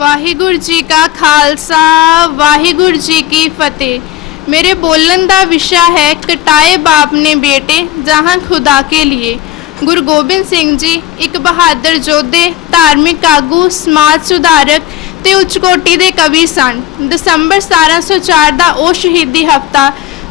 वाहिगुरु जी का खालसा वाहिगुरु जी की फतेह। मेरे बोलन का विषय है कटाए बाप ने बेटे जहां खुदा के लिए। गुरु गोबिंद सिंह जी एक बहादुर योद्धे, धार्मिक आगू, समाज सुधारक ते उच्च कोटि के कवि सन। दसंबर 1704 का वह शहीदी हफ्ता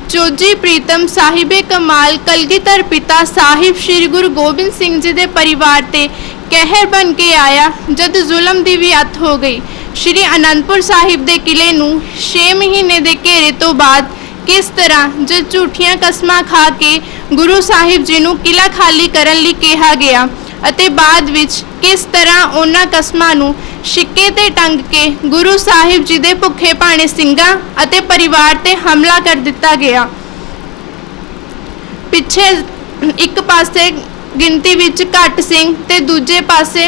चोजी प्रीतम साहिबे कमाल कलगीधर पिता साहिब श्री गुरु गोबिंद सिंह जी के परिवार ते कहर बन के आया जद जुलम की भी अत हो गई। श्री आनंदपुर साहिब के किले नूं 6 महीने के घेरे तो बाद किस तरह जद झूठियां कसमां खा के गुरु साहिब जी नूं किला खाली करन लई कहा गया अते बाद विच किस तरह उन्हां कसमां नूं शिक्के ते टंग के गुरु साहिब जी दे भुखे भाणे सिंघां अते परिवार ते हमला कर दिता गया। पिछे एक पासे गिनती विच घट सिंह ते दूजे पासे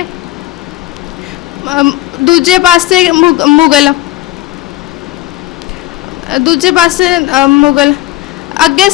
मुगल अगे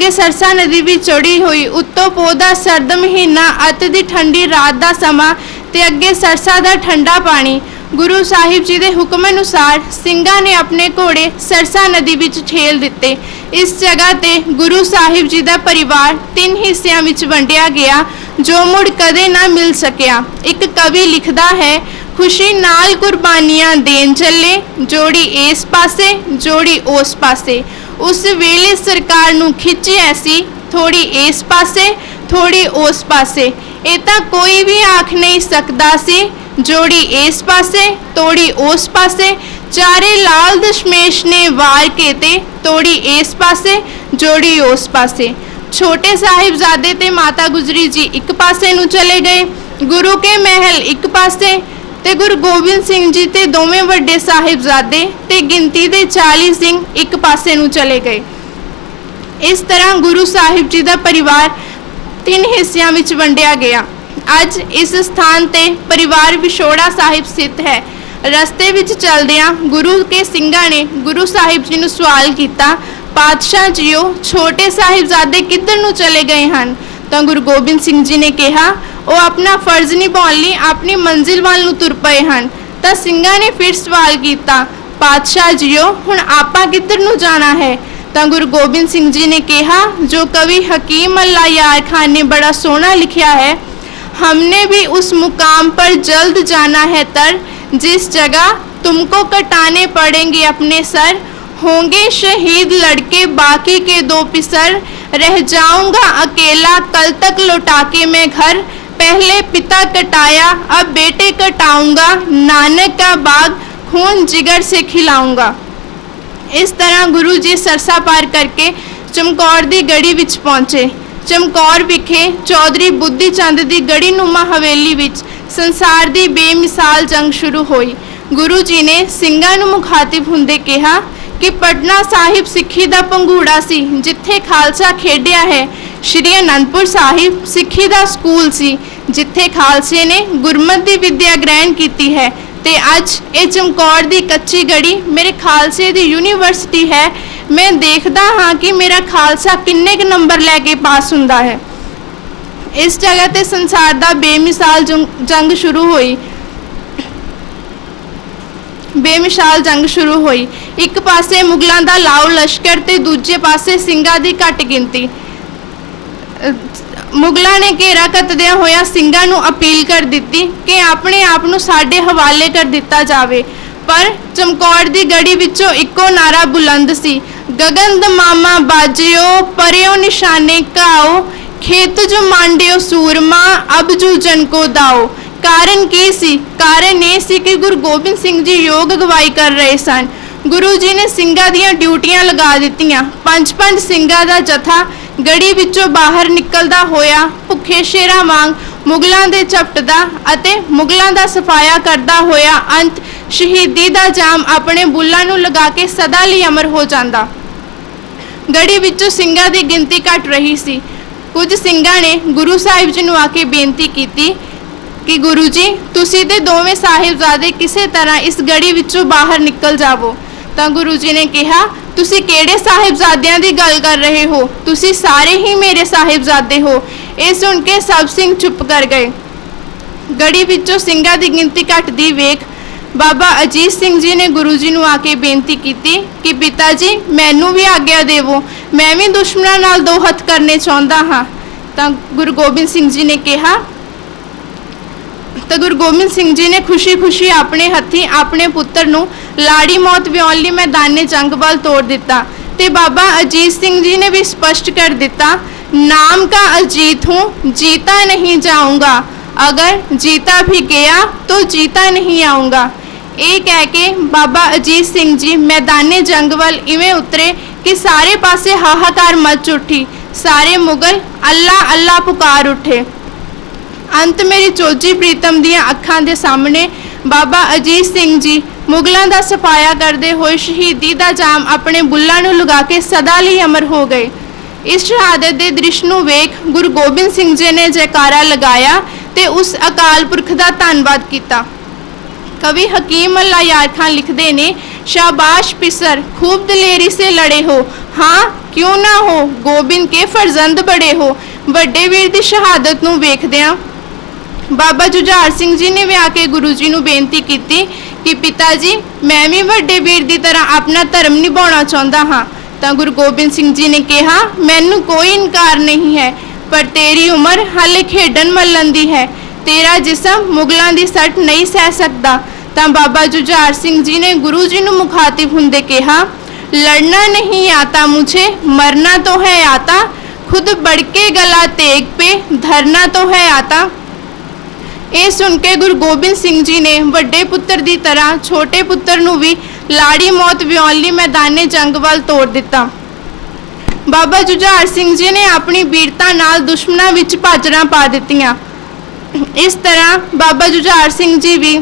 सरसा नदी भी चढ़ी हुई उत्तों पौधा सर्द महीना अत दी ठंडी रात का समा ते अगे सरसा दा ठंडा पानी। गुरु साहिब जी के हुक्म अनुसार सिंघां ने अपने घोड़े सरसा नदी विच ठेल दिते। इस जगह ते गुरु साहिब जी का परिवार 3 हिस्सियां विच वंडिया गया जो मुड़ कदे ना मिल सकिया। एक कवि लिखदा है, खुशी नाल कुर्बानियां देन चले जोड़ी इस पासे जोड़ी उस पासे। उस वेले सरकार नूं खिच ऐसी थोड़ी इस पासे थोड़ी उस पासे। ये तां कोई भी आख नहीं सकदा सी जोड़ी इस पासे तोड़ी उस पासे। चारे लाल दशमेश ने वार के ते तोड़ी इस पासे जोड़ी उस पासे। छोटे साहिबजादे ते माता गुजरी जी एक पासे नूं चले गए, गुरु के महल एक पासे ते गुरु गोबिंद सिंह जी ते दोवें वड्डे साहिबजादे ते गिनती दे 40 सिंह एक पासे नूं चले गए। इस तरह गुरु साहिब जी का परिवार 3 हिस्सियां विच वंडिया गया। अज इस स्थान ते परिवार विछोड़ा साहिब स्थित है। रस्ते विच चलदियां गुरु के सिंघां ने गुरु साहिब जी नूं सवाल किया, पातशाह जीओ छोटे साहिबजादे किधर नूं चले गए हैं? तो गुरु गोबिंद सिंह जी ने कहा, वो अपना फर्ज निभाउण लई अपनी मंजिल वाल नूं तुर पए हन। तो सिंघां ने फिर सवाल किया, पातशाह जीओ हुण आपां किधर नूं जाना है? तो गुरु गोबिंद सिंह जी ने कहा, जो कवि हकीम अल्लाह यार खान ने बड़ा सोहना लिखा है, हमने भी उस मुकाम पर जल्द जाना है तर जिस जगह तुमको कटाने पड़ेंगे अपने सर। होंगे शहीद लड़के बाकी के 2 पिसर, रह जाऊंगा अकेला कल तक लौटा के मैं घर। पहले पिता कटाया अब बेटे कटाऊंगा, नानक का बाग खून जिगर से खिलाऊंगा। इस तरह गुरु जी सरसा पार करके चमकौर दी गढ़ी विच पहुंचे। चमकौर विखे चौधरी बुद्धि चंद दी गढ़ी नुमा हवेली विच संसार दी बेमिसाल जंग शुरू हुई। गुरु जी ने सिंघां नूं मुखातिब हुंदे कहा कि पटना साहिब सिੱਖੀ ਦਾ ਪੰਘੂੜਾ ਸੀ जिथे खालसा खेडिया है। श्री आनंदपुर साहिब सिੱਖੀ ਦਾ ਸਕੂਲ ਸੀ जिथे खालसे ने गुरमत की विद्या ग्रहण की है। ते अज ये चमकौर दी कच्ची गढ़ी मेरे खालसे दी यूनीवर्सिटी है। मैं देखदा हाँ कि मेरा खालसा किन्ने क नंबर लैके पास हुंदा है। इस जगह ते संसार दा बेमिसाल जंग शुरू हुई। एक पासे मुगलों का लाओ लश्कर ते दूजे पासे सिंघां दी घट गिनती। मुगलों ने घेरा कतदिया होया सिंघां नूं अपील कर दी कि अपने आप नूं साडे हवाले कर दिता जावे, पर चमकौर दी गढ़ी विचों इको नारा बुलंद सी, गगन दमामा बाजियो परियो निशाने काओ, खेत जो मांडियो सूरमा अब जूजन को दाओ। कारण की सी? कारण ये सी कि गुरु गोबिंद सिंह जी योग अगवाई कर रहे सन। गुरु जी ने सिंघां दीयां ड्यूटियां लगा दित्तियां। 5-5 सिंघां दा जथा गढ़ी विचों बाहर निकलदा होया भुखे शेरां वांग मुगलों दे झपटदा अते मुगलों दा सफाया करदा होया अंत शहीदी दा जाम अपने बुल्लां नूं लगा के सदा लई अमर हो जांदा। गढ़ी विचों सिंघां दी गिनती घट रही सी। कुछ सिंघां ने गुरु साहिब जी नूं आके बेनती कीती कि गुरु जी तुसी ते दोवें साहिबजादे किसी तरह इस गढ़ी विचों बाहर निकल जावो। तो गुरु जी ने कहा, तुसी केड़े साहिबजादियां दी गल कर रहे हो? तुसी सारे ही मेरे साहिबजादे हो। ये सुन के सब सिंह चुप कर गए। गढ़ी विचों सिंघां दी गिनती घटदी वेख बाबा अजीत सिंह जी ने गुरु जी नूं आके बेनती की कि पिता जी मैनू भी आग्या देवो, मैं भी दुश्मनां नाल दो हथ करने चाहुंदा हां। तां गुरु गोबिंद सिंह जी ने कहा, तो गुरु गोबिंद सिंह जी ने खुशी खुशी अपने हथी अपने पुत्र नूं लाड़ी मौत विआउण लई मैदाने जंग वल तोड़ दिता। ते बाबा अजीत सिंह जी ने भी स्पष्ट कर दिता, नाम का अजीत हूँ, जीता नहीं जाऊंगा, अगर जीता भी गया तो जीता नहीं आऊंगा। ये कह के बाबा अजीत सिंह जी मैदाने जंग वल इवें उतरे कि सारे पासे हाहाकार मच उठी। सारे मुगल अल्लाह अल्लाह पुकार उठे। अंत मेरी चोजी प्रीतम दियां अखां दे सामने बाबा अजीत सिंह जी मुगलों का सफाया करते हुए शहीदी का जाम अपने बुल्लां नूं लगा के सदा लई अमर हो गए। इस शहादत के दृश्य नूं वेख गुरु गोबिंद सिंह जी ने जयकारा लगाया ते उस अकाल पुरख का धन्नवाद किया। कवि हकीम अल्लाह यार खान लिखते ने, शाबाश पिसर खूब दलेरी से लड़े हो, हाँ क्यों ना हो, गोबिंद के फरजंद बड़े हो। बड़े वीर की शहादत नूं वेखदिआं बाबा जुझार सिंह जी ने भी आके गुरु जी नूं बेनती की कि पिता जी मैं भी बड़े वीर की तरह अपना धर्म निभाना चाहता हाँ। तो गुरु गोबिंद सिंह जी ने कहा, मैनू कोई इनकार नहीं है, पर तेरी उम्र हाले खेडन मल्लन दी है, तेरा जिस्म मुगलों की सट नहीं सह सकता। तो बाबा जुझार सिंह जी ने गुरु जी नूं मुखातिब हुंदे कहा, लड़ना नहीं आता मुझे, मरना तो है आता, खुद बढ़ के गला तेग पे धरना तो है आता। ये सुन के गुरु गोबिंद सिंह जी ने बड़े पुत्र की तरह छोटे पुत्र नूं भी लाड़ी मौत विआउण लई मैदाने जंग वल तोड़ दिता। बाबा जुझार सिंह जी ने अपनी वीरता नाल दुश्मनां विच भाजड़ां पा दित्तियां। इस तरह बाबा जुझार सिंह जी भी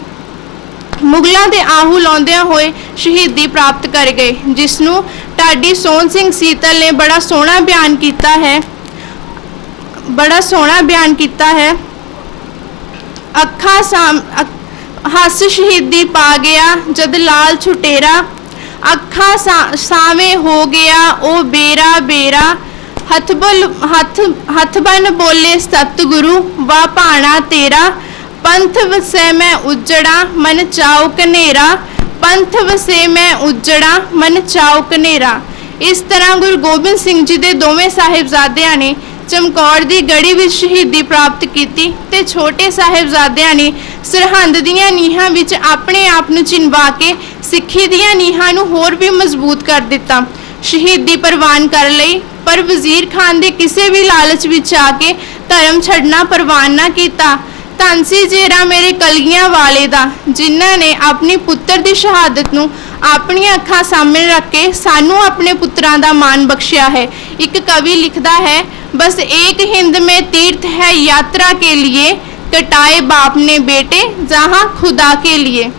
मुगलों के आहू लाउंदियां होए शहीदी प्राप्त कर गए, जिसनूं ढाडी सोहन सिंह सीतल ने बड़ा सोहना बयान किया है। अखा हस शहीदी पा गया जद लाल छुटेरा, अखा सावे हो गया ओ बेरा बेरा, हथ बन बोले सतगुरु वा भाणा तेरा, पंथ वसे मैं उजड़ा मन चाओ कनेरा, पंथ वसे मैं उजड़ा मन चाओ कनेरा। इस तरह गुरु गोबिंद सिंह जी के दोवें साहिबजादियां ने चमकौर की गढ़ी विच शहीदी प्राप्त की ते छोटे साहिबजादियां ने सरहंद दीयां नीहां विच अपने आप नूं चिनवा के सिੱਖੀ दीयां नीहां नूं होर भी मजबूत कर दिता। शहीदी परवान कर लई, पर वजीर खान दे किसी भी लालच विच आके धर्म छड्डना परवान ना कीता। धन सी जेरा मेरे कलगियां वाले दा, जिन्हां ने अपनी पुत्र की शहादत नूं अपनी अखां सामने रख के सानू अपने पुत्रां दा मान बख्शिया है। एक कवि लिखता है, बस एक हिंद में तीर्थ है यात्रा के लिए, कटाए बाप ने बेटे जहां खुदा के लिए।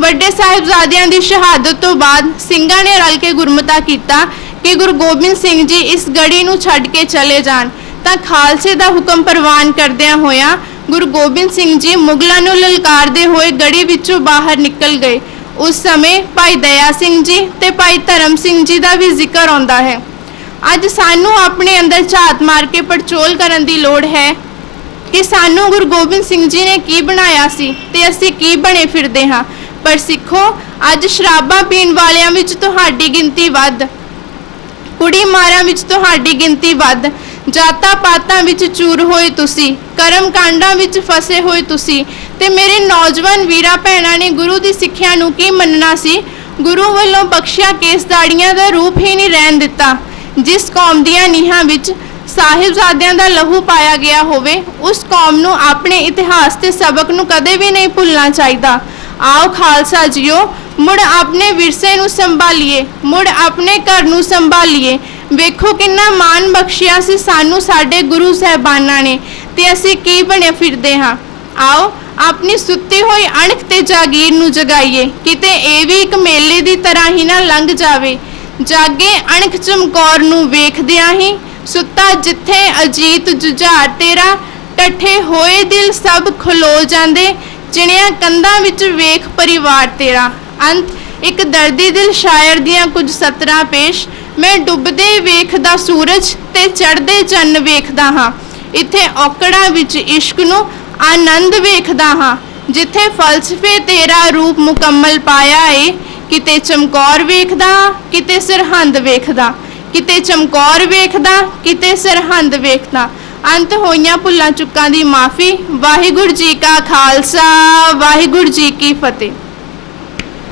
ਵੱਡੇ ਸਾਹਿਬਜ਼ਾਦਿਆਂ ਦੀ शहादत तो बाद ਸਿੰਘਾਂ ने रल के गुरमता किया कि गुरु गोबिंद सिंह जी इस गढ़ी नूं छड्ड के चले जाण। तां खालसे दा हुक्म परवान करदिआं होया गुरु गोबिंद सिंह जी मुगलों नूं ललकारदे होए गढ़ी विचों बाहर निकल गए। उस समय भाई दया सिंह जी ते भाई धर्म सिंह जी का भी जिक्र आउंदा है। अज सानू अपने अंदर झात मार के पड़चोल करन दी लोड़ है कि सानू गुरु गोबिंद सिंह जी ने की बनाया सी ते असीं की बने फिरदे हां। पर सिखो, अज शराबां पीण वालियां विच तुहाडी गिनती वध, कुड़ी मारां विच तुहाडी गिनती वध, जातां पातां विच चूर होए तुसी, करम कांडां विच फसे होए तुसी। ते मेरे नौजवान वीरां भैणां ने गुरु दी सिੱਖਿਆ नूं की मनना सी। गुरु वल्लों बख्शिया केसदाड़ियां दा रूप ही नहीं रहन दिता। जिस कौम दीयां नीहां विच साहिबजादियां दा लहू पाया गया होवे, उस कौम नूं अपने इतिहास ते सबक नूं कदे भी नहीं भुलना चाहिदा। आओ खालसा जियो, मुड़ अपने विरसे नूं संभालीए, मुड़ अपने घर नूं संभालीए। वेखो किन्ना मान बख्शिया सी सानू साडे गुरु साहिबाना ने, ते असीं की बने फिरदे हां। आओ अपनी सुत्ती हुई अणख ते जागीर नूं जगाईए, किते ये भी एक मेले दी तरह ही ना लंघ जावे। जागे अणख चमकौर नूं वेखदिआं ही, सुत्ता जिथे अजीत जुझार तेरा, टठे होए दिल सब खलो जांदे, चिणिया कंधां विच वेख परिवार तेरा। अंत एक दर्दी दिल शायर दियां कुछ सतरां पेश। मैं डुबदे वेखदा सूरज ते चढ़दे चन्न वेखदा हां, इत्थे औकड़ां विच इश्क नूं आनंद वेखदा हां। जिथे फलसफे तेरा रूप मुकम्मल पाया है, किते चमकौर वेखदा किते सरहंद वेखदा, किते चमकौर वेखदा किते सरहंद वेखदा। अंत होईयां भुल्लां चुक्कां दी माफ़ी। वाहिगुरू जी का खालसा, वाहिगुरू जी की फतेह।